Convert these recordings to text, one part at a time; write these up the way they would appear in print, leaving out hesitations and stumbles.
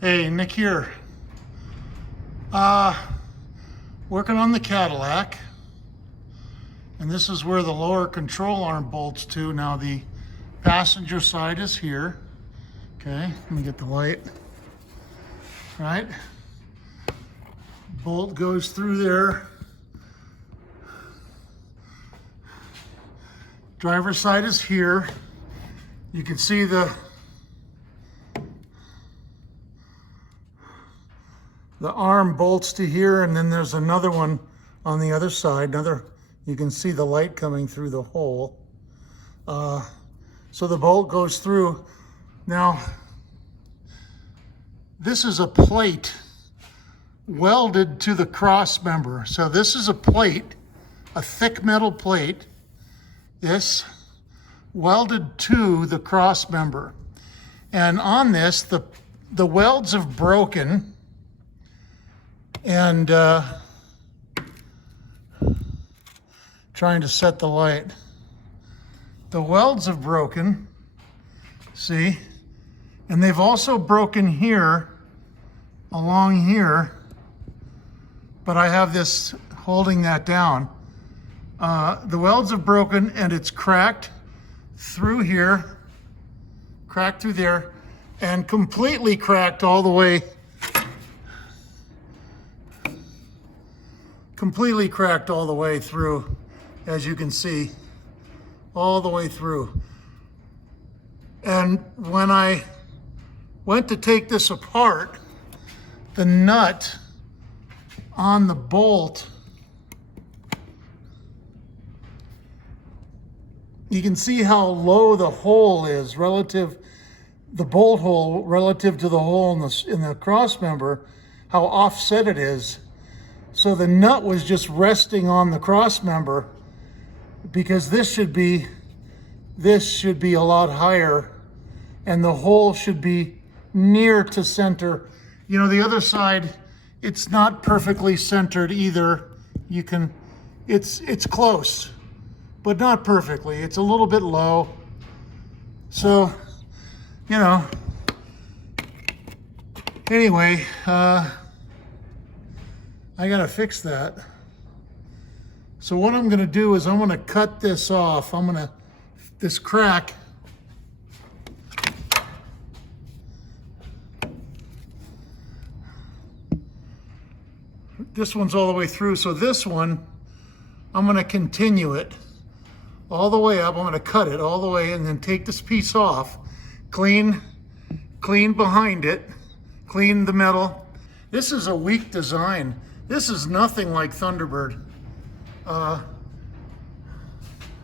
Hey, Nick here. Working on the Cadillac. And this is where the lower control arm bolts to. Now the passenger side is here. Okay, let me get the light. Right? Bolt goes through there. Driver's side is here. You can see the arm bolts to here, and then there's another one on the other side. You can see the light coming through the hole. So the bolt goes through. Now, this is a plate welded to the cross member. So this is a plate, a thick metal plate, this welded to the cross member. And on this, the welds have broken. And trying to set the light. The welds have broken, see? And they've also broken here, along here, but I have this holding that down. The welds have broken and it's cracked through here, cracked through there, and completely cracked all the way through, as you can see, all the way through. And when I went to take this apart, the nut on the bolt, you can see how low the hole is relative, the bolt hole relative to the hole in the cross member, how offset it is. So the nut was just resting on the cross member, because this should be a lot higher, and the hole should be near to center. You know, the other side, it's not perfectly centered either. It's close, but not perfectly. It's a little bit low. So, you know, anyway, I gotta fix that. So what I'm gonna do is I'm gonna cut this off. This crack, this one's all the way through. So this one, I'm gonna continue it all the way up. I'm gonna cut it all the way and then take this piece off, clean behind it, clean the metal. This is a weak design. This is nothing like Thunderbird. I'm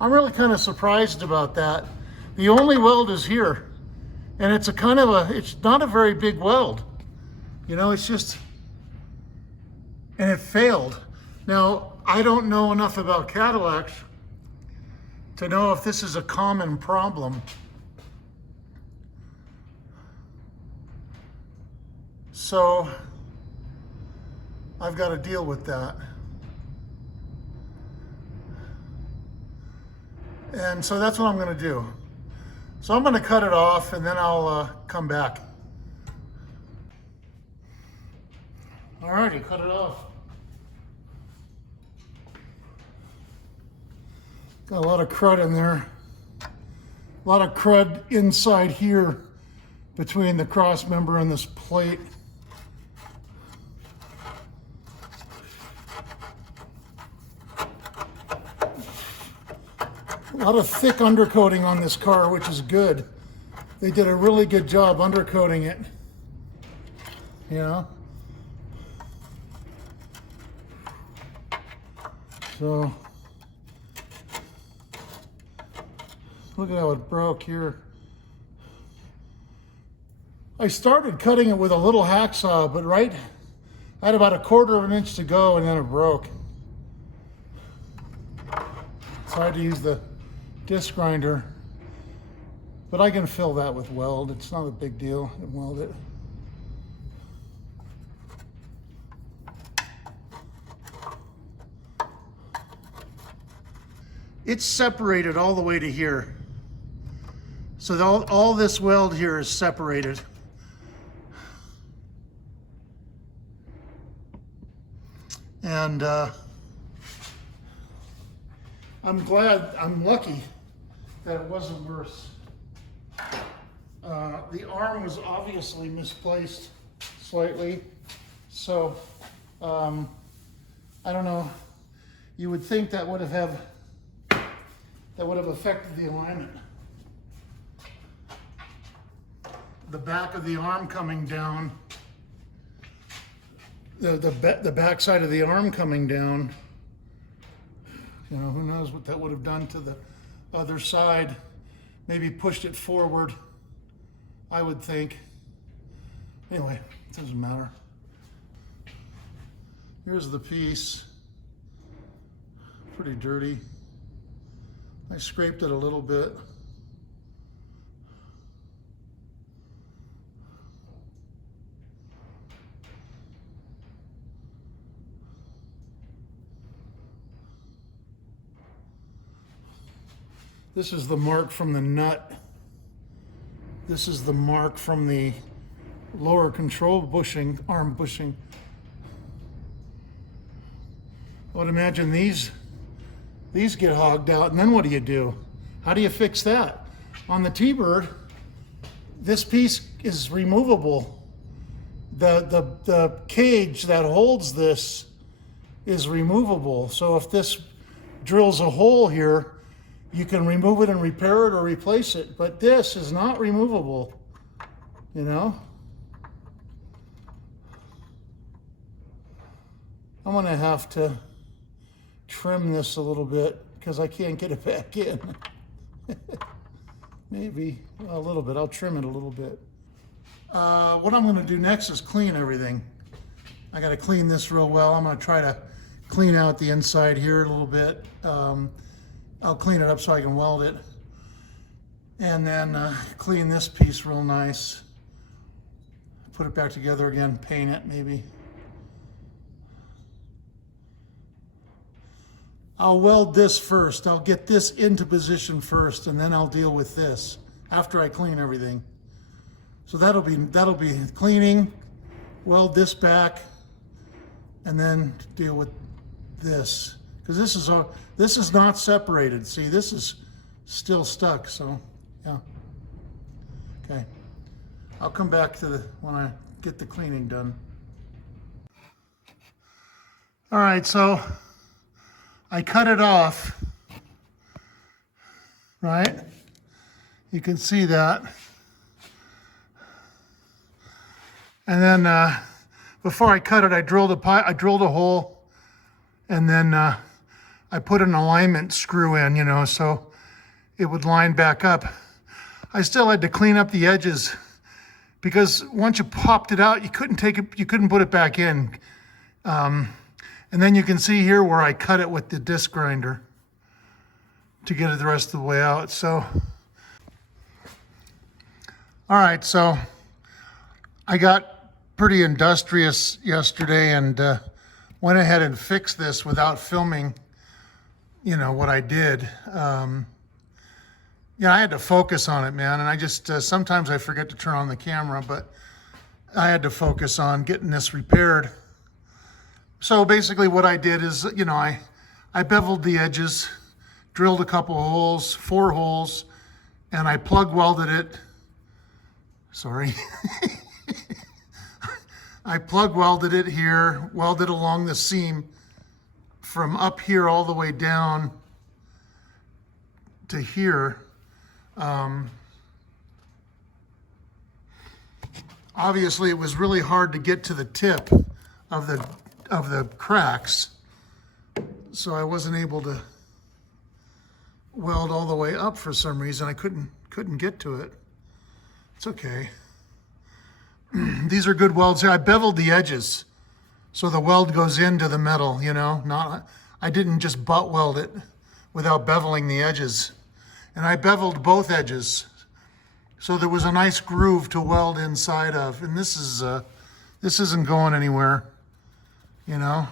really kind of surprised about that. The only weld is here, and it's it's not a very big weld. You know, it's just, and it failed. Now, I don't know enough about Cadillacs to know if this is a common problem. So, I've got to deal with that. And so that's what I'm going to do. So I'm going to cut it off and then I'll come back. All righty, cut it off. Got a lot of crud in there. A lot of crud inside here between the cross member and this plate. A lot of thick undercoating on this car, which is good. They did a really good job undercoating it, you know? So, look at how it broke here. I started cutting it with a little hacksaw, but I had about 1/4 of an inch to go and then it broke. So I had to use the disc grinder, but I can fill that with weld. It's not a big deal. I can weld it. It's separated all the way to here. So all this weld here is separated. And I'm lucky that it wasn't worse. The arm was obviously misplaced slightly, so I don't know. You would think that would have affected the alignment. The back of the arm coming down, the back side of the arm coming down. You know, who knows what that would have done to the other side. Maybe pushed it forward, I would think. Anyway, it doesn't matter. Here's the piece. Pretty dirty. I scraped it a little bit. This is the mark from the nut. This is the mark from the lower control bushing, arm bushing. I would imagine these get hogged out, and then what do? How do you fix that? On the T-Bird, this piece is removable. The cage that holds this is removable. So if this drills a hole here, you can remove it and repair it or replace it, but this is not removable, you know? I'm gonna have to trim this a little bit because I can't get it back in. Maybe a little bit, I'll trim it a little bit. What I'm gonna do next is clean everything. I gotta clean this real well. I'm gonna try to clean out the inside here a little bit. I'll clean it up so I can weld it. And then clean this piece real nice. Put it back together again, paint it maybe. I'll weld this first. I'll get this into position first, and then I'll deal with this after I clean everything. So that'll be cleaning, weld this back, and then deal with this. Because this is not separated. See, this is still stuck, so yeah. Okay, I'll come back to when I get the cleaning done. All right, so I cut it off, right? You can see that. And then before I cut it, I drilled a hole, and then I put an alignment screw in, you know, so it would line back up. I still had to clean up the edges because once you popped it out, you couldn't put it back in. And then you can see here where I cut it with the disc grinder to get it the rest of the way out. So, all right, so I got pretty industrious yesterday and went ahead and fixed this without filming, you know, what I did. Yeah, I had to focus on it, man. And I just, sometimes I forget to turn on the camera, but I had to focus on getting this repaired. So basically what I did is, you know, I beveled the edges, drilled a couple holes, 4 holes, and I plug welded it. Sorry. I plug welded it here, welded along the seam from up here all the way down to here. Obviously, it was really hard to get to the tip of the cracks, so I wasn't able to weld all the way up for some reason. I couldn't get to it. It's okay. These are good welds here. I beveled the edges so the weld goes into the metal, you know, I didn't just butt weld it without beveling the edges. And I beveled both edges so there was a nice groove to weld inside of. And this isn't going anywhere, you know.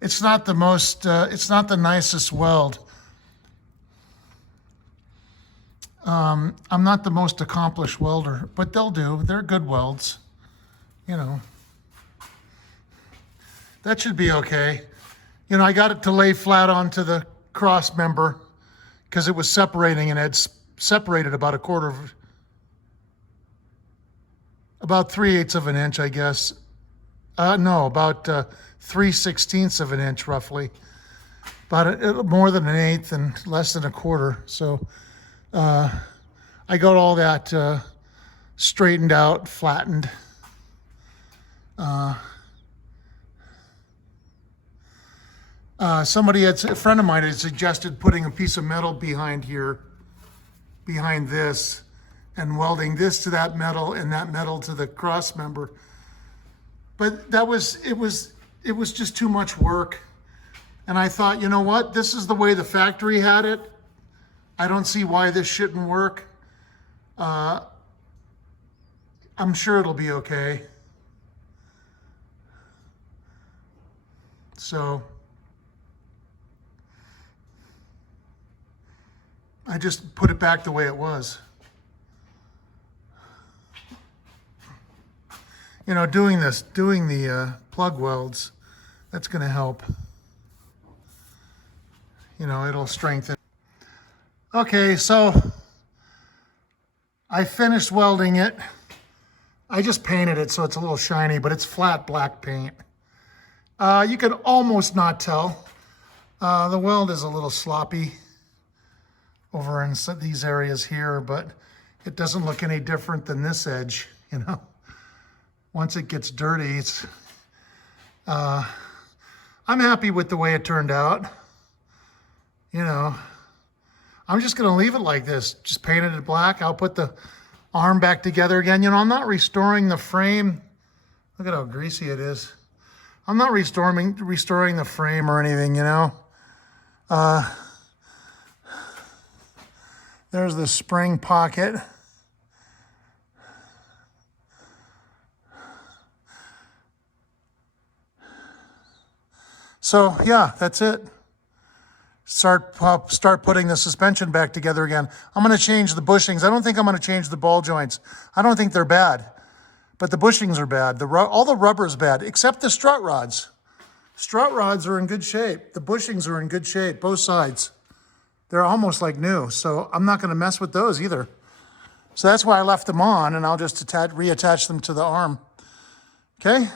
It's not the most, it's not the nicest weld. I'm not the most accomplished welder, but they'll do. They're good welds, you know. That should be okay. You know, I got it to lay flat onto the cross member because it was separating and had separated about about 3/8 of an inch, I guess. No, about 3/16 of an inch, roughly. About more than an eighth and less than a quarter. So I got all that straightened out, flattened. A friend of mine had suggested putting a piece of metal behind here, behind this, and welding this to that metal and that metal to the cross member. But it was just too much work. And I thought, you know what? This is the way the factory had it. I don't see why this shouldn't work. I'm sure it'll be okay. So I just put it back the way it was. You know, doing the plug welds, that's going to help. You know, it'll strengthen. Okay, so I finished welding it. I just painted it so it's a little shiny, but it's flat black paint. You can almost not tell. The weld is a little sloppy over in these areas here, but it doesn't look any different than this edge, you know. Once it gets dirty, I'm happy with the way it turned out. You know, I'm just gonna leave it like this, just painted it black. I'll put the arm back together again. You know, I'm not restoring the frame. Look at how greasy it is. I'm not restoring the frame or anything, you know. There's the spring pocket. So yeah, that's it. Start putting the suspension back together again. I'm going to change the bushings. I don't think I'm going to change the ball joints. I don't think they're bad, but the bushings are bad. All the rubber is bad, except the strut rods. Strut rods are in good shape. The bushings are in good shape, both sides. They're almost like new, so I'm not going to mess with those either. So that's why I left them on, and I'll just reattach them to the arm. Okay?